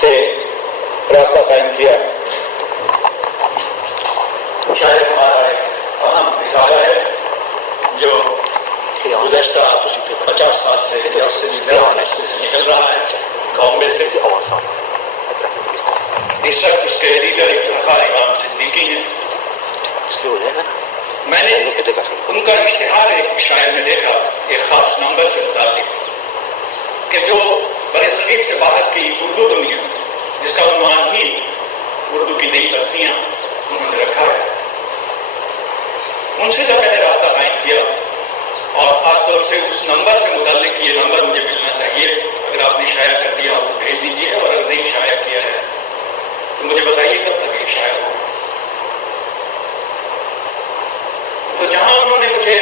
سے رابطہ قائم کیا. شاید ہمارا ایک اہم رسالہ ہے جو گزشتہ 50 سال سے یا اس سے بھی زیادہ نکل رہا ہے بامبے سے. اس وقت اس کے ایڈیٹر افتخار امام صدیقی ہیں. میں نے ان کا اشتہار ایک شاعر میں دیکھا ایک خاص نمبر سے متعلق کہ جو برے صغیر سے باہر کی اردو دنیا جس کا عنوان ہی اردو کی نئی بستیاں انہوں نے رکھا ہے. ان سے جب میں نے رابطہ قائم کیا اور خاص طور سے اس نمبر سے متعلق یہ نمبر مجھے ملنا چاہیے, اگر آپ نے شائع کر دیا ہو تو بھیج دیجیے, اور اگر نہیں شائع کیا ہے تو مجھے بتائیے کب تک یہ شائع ہو. تو جہاں انہوں نے مجھے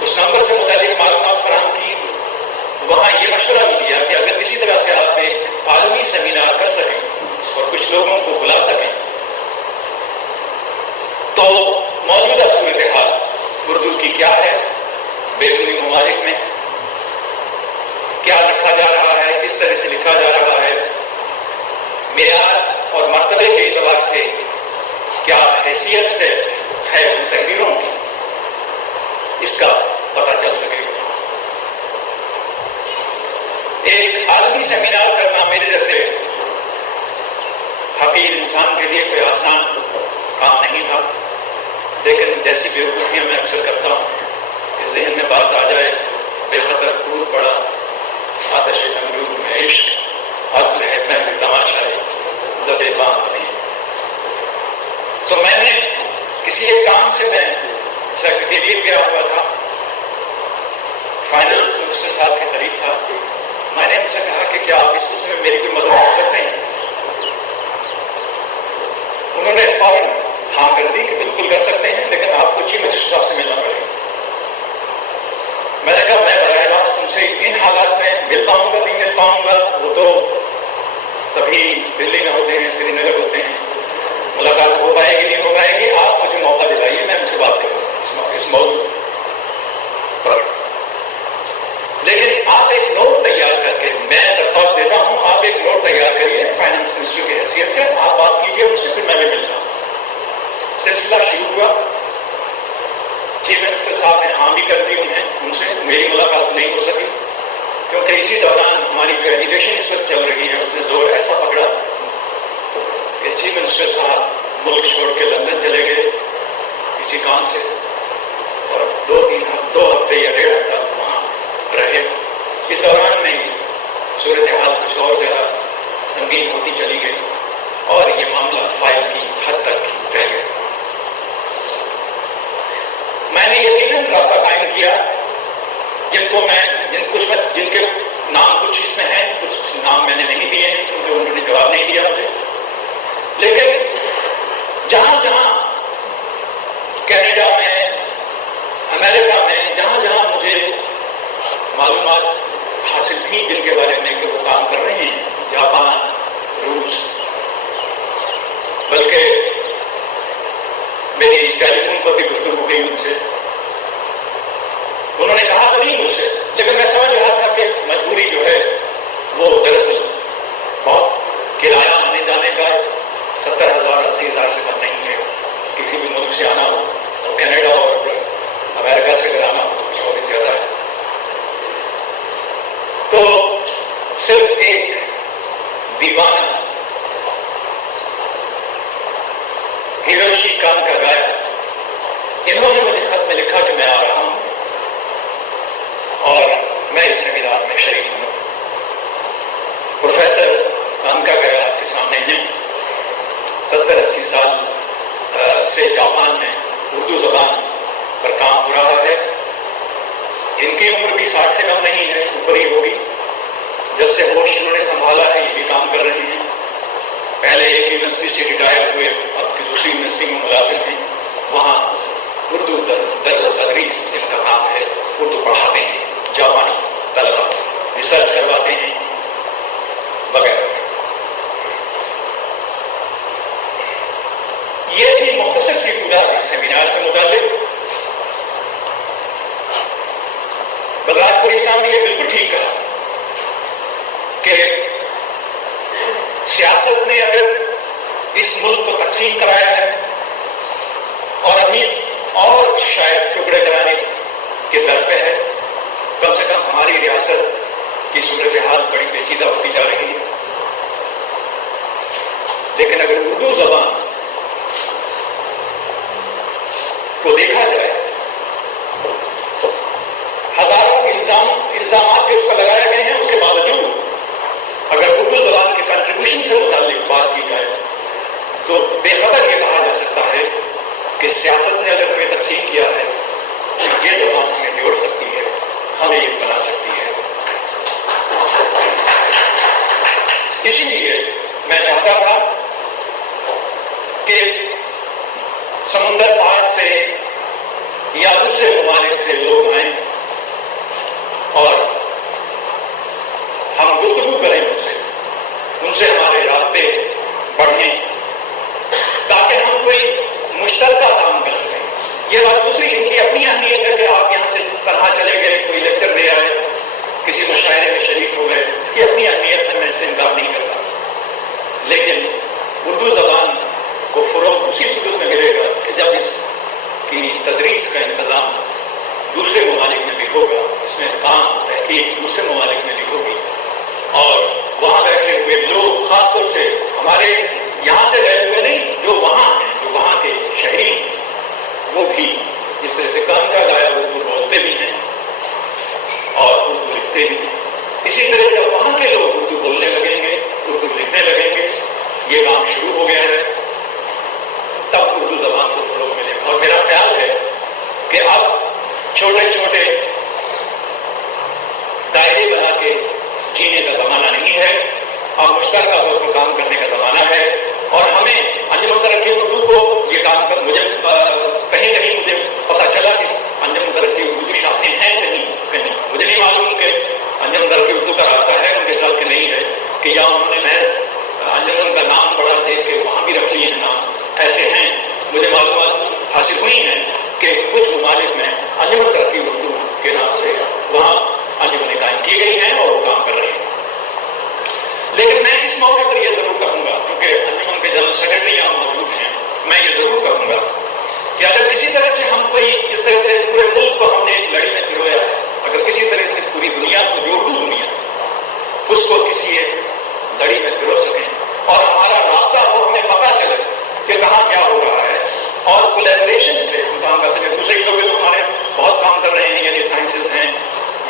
اس نمبر سے متعلق معلومات فراہم کی وہاں یہ مشورہ بھی دیا کہ اگر کسی طرح سے آپ ایک عالمی سیمینار کر سکیں اور کچھ لوگوں کو بلا سکیں تو موجودہ صورتحال اردو کی کیا ہے, بیرونی ممالک میں کیا لکھا جا رہا ہے, کس طرح سے لکھا جا رہا ہے, معیار اور مرتبے کے اعتبار سے کیا حیثیت سے ہے ان تحریروں کی, اس کا پتہ چل سکے. ایک عالمی سیمینار کرنا میرے جیسے حقیر انسان کے لیے کوئی آسان کام نہیں تھا, لیکن جیسی بیوقوفیاں میں اکثر کرتا ہوں کہ ذہن میں بات آ جائے, بے خطر کود پڑا آتش نمرود میں عشق عدل ہے محل تماشا ہے لبے باندھ بھی. تو میں نے کسی ایک کام سے میں سیکرٹریٹ گیا ہوا تھا, فائنل سیمسٹر سال کے قریب تھا. میں نے ان سے کہا کہ کیا آپ اس سلسلے میں میری کوئی مدد کر سکتے ہیں. انہوں نے فوراً ہاں کر دی کہ بالکل کر سکتے ہیں, لیکن آپ کو چیف منسٹر صاحب سے ملنا پڑے گا. میں نے کہا میں براہ راست تم سے ان حالات میں مل پاؤں گا نہیں مل پاؤں گا, وہ تو کبھی دلی میں ہوتے ہیں, سری نگر ہوتے ہیں, ملاقات ہو پائے گی نہیں ہو پائے گی, آپ مجھے موقع دلائیے میں ان سے بات کروں اس موضوع پر. لیکن آپ ایک نوٹ تیار کر کے, میں درخواست دیتا ہوں آپ ایک نوٹ تیار کریے فائنانس منسٹر کی حیثیت سے, آپ بات کیجیے ان سے, پھر میں بھی ملتا ہوں. سلسلہ شروع ہوا. چیف منسٹر صاحب نے ہاں بھی کر دی انہیں, ان سے میری ملاقات نہیں ہو سکی کیونکہ اسی دوران ہماری جو ایجوکیشن اس وقت چل رہی ہے اس نے زور ایسا پکڑا کہ چیف منسٹر صاحب ملک چھوڑ کے لندن چلے گئے کسی کام سے, اور 2 ہفتے یا 1.5 ہفتہ وہاں رہے. اس دوران میں صورتحال کچھ اور زیادہ سنگین ہوتی چلی گئی اور یہ معاملہ فائل کی حد تک رہ گیا. میں نے یقیناً رابطہ قائم کیا جن کے نام کچھ اس میں ہیں, کچھ نام میں نے نہیں دیے ہیں کیونکہ انہوں نے جواب نہیں دیا مجھے. لیکن جہاں جہاں کینیڈا میں, امریکہ میں, جہاں جہاں مجھے معلومات حاصل تھی جن کے بارے میں کہ وہ کام کر رہے ہیں, جاپان, روس, بلکہ میری ٹیلی فون پر بھی گفتگو ہوئی ان سے, انہوں نے کہا تو نہیں مجھ سے, لیکن میں سمجھ رہا تھا کہ مجبوری جو ہے وہ دراصل بہت کرایہ آنے جانے کا 70,000 80,000 سے کم نہیں ہے. کسی بھی ملک سے آنا ہو اور کینیڈا اور امریکہ سے اگر آنا ہو تو کچھ اور بھی زیادہ ہے. تو صرف ایک دیوانہ ہیروشی کان کا گایا, انہوں نے مجھے خط میں لکھا کہ میں آ رہا ہوں اور میں اس سیمینار میں شریک ہوں. پروفیسر کان کا گایا آپ کے سامنے ہیں, 70-80 سال سے جاپان میں اردو زبان پر کام ہو رہا ہے. ان کی عمر بھی 60 سے کم نہیں ہے, اوپر ہی ہوگی. جب سے ہوش انہوں نے سنبھالا ہے یہ بھی کام کر رہے ہیں. پہلے ایک یونیورسٹی سے ریٹائر ہوئے, اب کی دوسری یونیورسٹی میں ملازم ہیں. وہاں اردو درس تدریس ان کا کام ہے, اردو پڑھاتے ہیں, جاپانی طلبا ریسرچ کرواتے ہیں وغیرہ. یہ تھی مختصر سی ابتدا اس سیمینار سے متعلق. بلراج پوری صاحب نے یہ بالکل ٹھیک کہا کہ سیاست نے اگر اس ملک کو تقسیم کرایا ہے اور ابھی اور شاید ٹکڑے کرانے کے در پہ ہے، کم سے کم ہماری ریاست کی صورتحال بڑی پیچیدہ ہوتی جا رہی ہے. لیکن اگر اردو زبان کو دیکھا جائے، ہزاروں الزامات جو اس پر لگائے گئے ہیں، اس کے باوجود اگر اردو زبان کے کنٹریبیوشن سے متعلق بات کی جائے تو بے خبر یہ کہا جا سکتا ہے کہ سیاست نے اگر ہمیں تقسیم کیا ہے، یہ زبان ہمیں جوڑ سکتی ہے، ہمیں یہ بنا سکتی ہے. اسی لیے میں چاہتا تھا کہ سمندر پار سے یا دوسرے ممالک سے لوگ آئیں اور ہم گفتگو کریں ان سے ہمارے رابطے بڑھیں تاکہ ہم کوئی مشترکہ کام کر سکیں. یہ بات دوسری، ان کی اپنی اہمیت ہے کہ آپ یہاں سے تنہا چلے گئے، کوئی لیکچر دے آئے، کسی مشاعرے میں شریک ہو گئے، اس کی اپنی اہمیت ہے، میں اس سے انکار نہیں کرتا. لیکن اردو زبان کو فروغ اسی صورت میں ملے گا کہ جب اس کی تدریس کا انتظام دوسرے ممالک میں بھی ہوگا، اس میں کام تحقیق دوسرے ممالک میں بھی ہوگی، اور وہاں بیٹھے ہوئے لوگ، خاص طور سے ہمارے یہاں سے رہے ہوئے نہیں، جو وہاں ہیں، جو وہاں کے شہری ہیں، وہ بھی جس طرح سے کام کا گایا اردو بولتے بھی ہیں اور اردو لکھتے بھی ہیں. اسی طرح جب وہاں کے لوگ اردو بولنے لگیں گے، اردو لکھنے لگیں گے، یہ کام شروع ہو گیا ہے، تب اردو زبان کو فروغ ملے گا. اور میرا خیال ہے کہ اب چھوٹے چھوٹے دائرے بنا کے جینے کا زمانہ نہیں ہے، اب مشترکہ طور پر کام کرنے کا زمانہ ہے. اور ہمیں انجمن ترقی اردو کو یہ کام کر، مجھے کہیں کہیں مجھے پتا چلا کہ انجمن ترقی اردو کی شاخیں ہیں کہیں مجھے نہیں معلوم کہ انجمن ترقی اردو کا رابطہ ہے ان کے ساتھ کہ نہیں ہے، کہ یا انہوں نے محض انجمن کا نام بڑا دیکھ کے وہاں بھی رکھ لیے ہیں نام. ایسے ہیں، مجھے معلومات حاصل ہوئی ہیں کہ کچھ ممالک میں انجمن ترقی اردو کے نام سے وہاں انجمنیں قائم کی گئی ہیں اور وہ کام کر رہے ہیں. لیکن میں اس موقع پر یہ ضرور کہوں گا، کیونکہ انجمن کے جنرل سیکرٹری یہاں موجود ہیں، میں یہ ضرور کہوں گا کہ اگر کسی طرح سے ہم کوئی اس طرح سے پورے ملک کو ہم نے ایک لڑی میں پرویا ہے، اگر کسی طرح سے پوری دنیا کو، جو اردو دنیا اس کو کسی ایک لڑی میں پرو سکیں اور ہمارا رابطہ ہو، ہمیں پتہ چلے کہ کہاں کیا ہو رہا ہے، اور کولیبریشن سے ہم کام کر سکیں. دوسرے شعبے تو ہمارے بہت کام کر رہے ہیں، یعنی سائنسز ہیں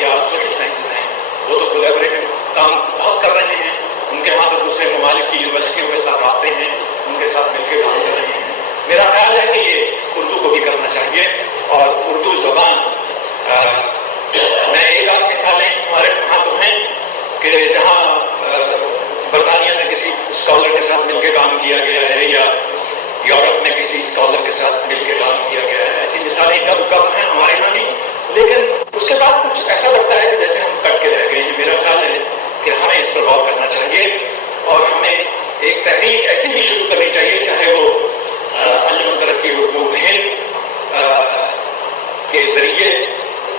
یا سوشل سائنسز ہیں، وہ تو کولیبریٹو کام بہت کر رہے ہیں. ان کے ہاں تو دوسرے ممالک کی یونیورسٹیوں کے ساتھ آتے ہیں، ان کے ساتھ مل کے کام کر رہے ہیں. میرا خیال ہے کہ یہ اردو کو بھی کرنا چاہیے. اور اردو زبان، میں ایک آدھ مثالیں ہمارے وہاں تو ہیں کہ جہاں برطانیہ میں کسی اسکالر کے ساتھ مل کے کام کیا گیا ہے، یا یورپ میں کسی اسکالر کے ساتھ مل کے کام کیا گیا ہے. ایسی مثالیں کب ہیں ہمارے یہاں بھی، لیکن اس کے بعد کچھ ایسا لگتا ہے کہ جیسے ہم کٹ کے رہ گئے ہیں. میرا خیال ہے کہ ہمیں اس پر غور کرنا چاہیے اور ہمیں ایک تحریک ایسی بھی شروع کرنی چاہیے، چاہے وہ انجمن ترقی اردو ہند کے ذریعے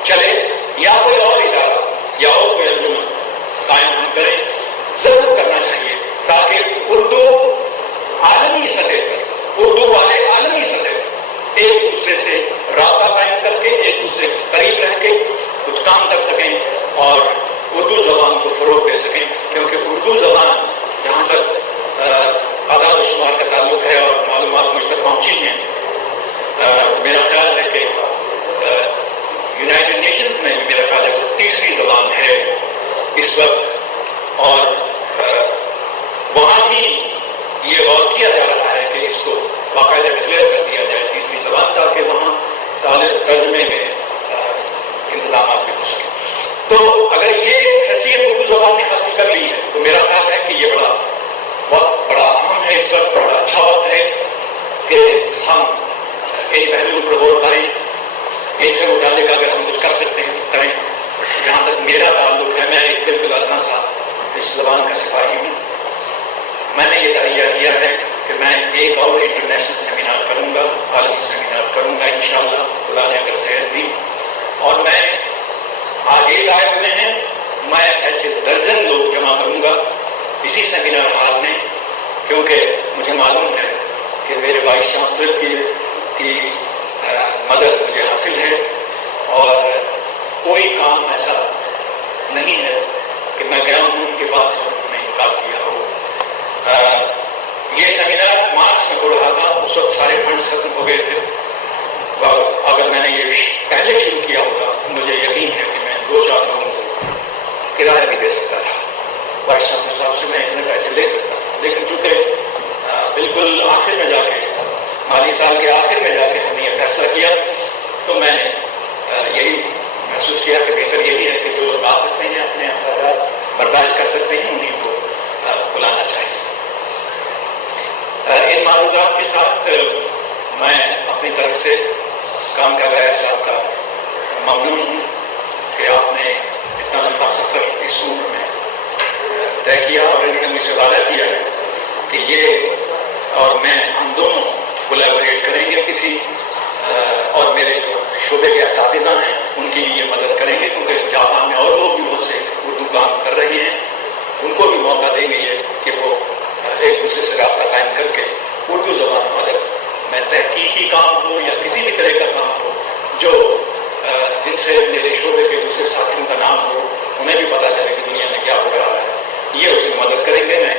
چلے یا کوئی اور ادارہ یا اور کوئی انجمن قائم ہم کریں. ضرور کرنا چاہیے تاکہ اردو عالمی سطح پر، اردو والے عالمی سطح پر ایک دوسرے سے رابطہ قائم کر کے، ایک دوسرے کے قریب رہ کے کچھ کام کر سکیں اور اردو زبان کو فروغ دے سکیں. کیونکہ اردو زبان جہاں تک اعداد و شمار کا تعلق ہے اور معلومات مجھ تک پہنچی ہیں، میرا خیال ہے کہ یونائٹڈ نیشنز میں میرا خیال ہے وہ تیسری زبان ہے اس وقت، اور وہاں بھی یہ غور کیا جا رہا ہے کہ اس کو باقاعدہ ڈکلیئر کر دیا جائے تیسری زبان، تاکہ وہاں ترجمے میں انتظامات بھی ہو سکیں. تو اگر یہ حیثیت اردو زبان نے حاصل کر لی ہے تو میرا خیال ہے کہ یہ وقت بڑا اہم ہے، اس وقت بڑا اچھا وقت ہے کہ ہم ان پہلوؤں پر غور کریں. ان سے متعلق اگر ہم کچھ کر سکتے ہیں تو کریں. جہاں تک میرا تعلق ہے، میں ایک بالکل ادنا سا اس زبان کا سپاہی ہوں. میں نے یہ تہیہ کیا ہے کہ میں ایک اور انٹرنیشنل سیمینار کروں گا، عالمی سیمینار کروں گا انشاءاللہ، خدا نے اگر صحت دی. اور میں آج ایک آئے ہوئے ہیں، میں ایسے درجن لوگ جمع کروں گا اسی سیمینار وائس چانسلر کی مدد مجھے حاصل ہے، اور کوئی کام ایسا نہیں ہے کہ میں گیا ہوں ان کے پاس اور انہوں نے انکار کیا ہو۔ یہ سیمینار مارچ میں ہو رہا تھا، اس وقت سارے فنڈز ختم ہو گئے تھے، اور اگر میں نے یہ پہلے شروع کیا ہوتا مجھے یقین ہے کہ میں 2-4 لوگوں کو کرایہ بھی دے سکتا تھا، وائس چانسلر صاحب سے میں اتنے پیسے لے سکتا تھا، لیکن چونکہ بالکل آخر میں جا کے، مالی سال کے آخر میں جا کے ہم نے یہ فیصلہ کیا، تو میں نے یہی محسوس کیا کہ بہتر یہی ہے کہ جو لوگ آ سکتے ہیں، اپنے اخراجات برداشت کر سکتے ہیں، انہیں کو بلانا چاہیے۔ ان معروضات کے ساتھ میں اپنی طرف سے کام کر رہا صاحب کا ممنون ہوں کہ آپ نے اتنا لمبا سفر اس عمر میں طے کیا، اور انہوں نے مجھ سے وعدہ کیا ہے کہ یہ اور میں ہم دونوں کولیبوریٹ کریں گے کسی، اور میرے جو شعبے کے اساتذہ ہیں ان کی یہ مدد کریں گے، کیونکہ جاپان میں اور لوگ بھی بہت سے اردو کام کر رہے ہیں، ان کو بھی موقع دیں گے یہ کہ وہ ایک دوسرے سے رابطہ قائم کر کے اردو زبان والے میں تحقیقی کام ہو یا کسی بھی طرح کا کام ہو جو جن سے میرے شعبے کے دوسرے ساتھیوں کا نام ہو، انہیں بھی پتہ چلے کہ دنیا میں کیا ہو رہا ہے، یہ اس میں مدد کریں گے۔ میں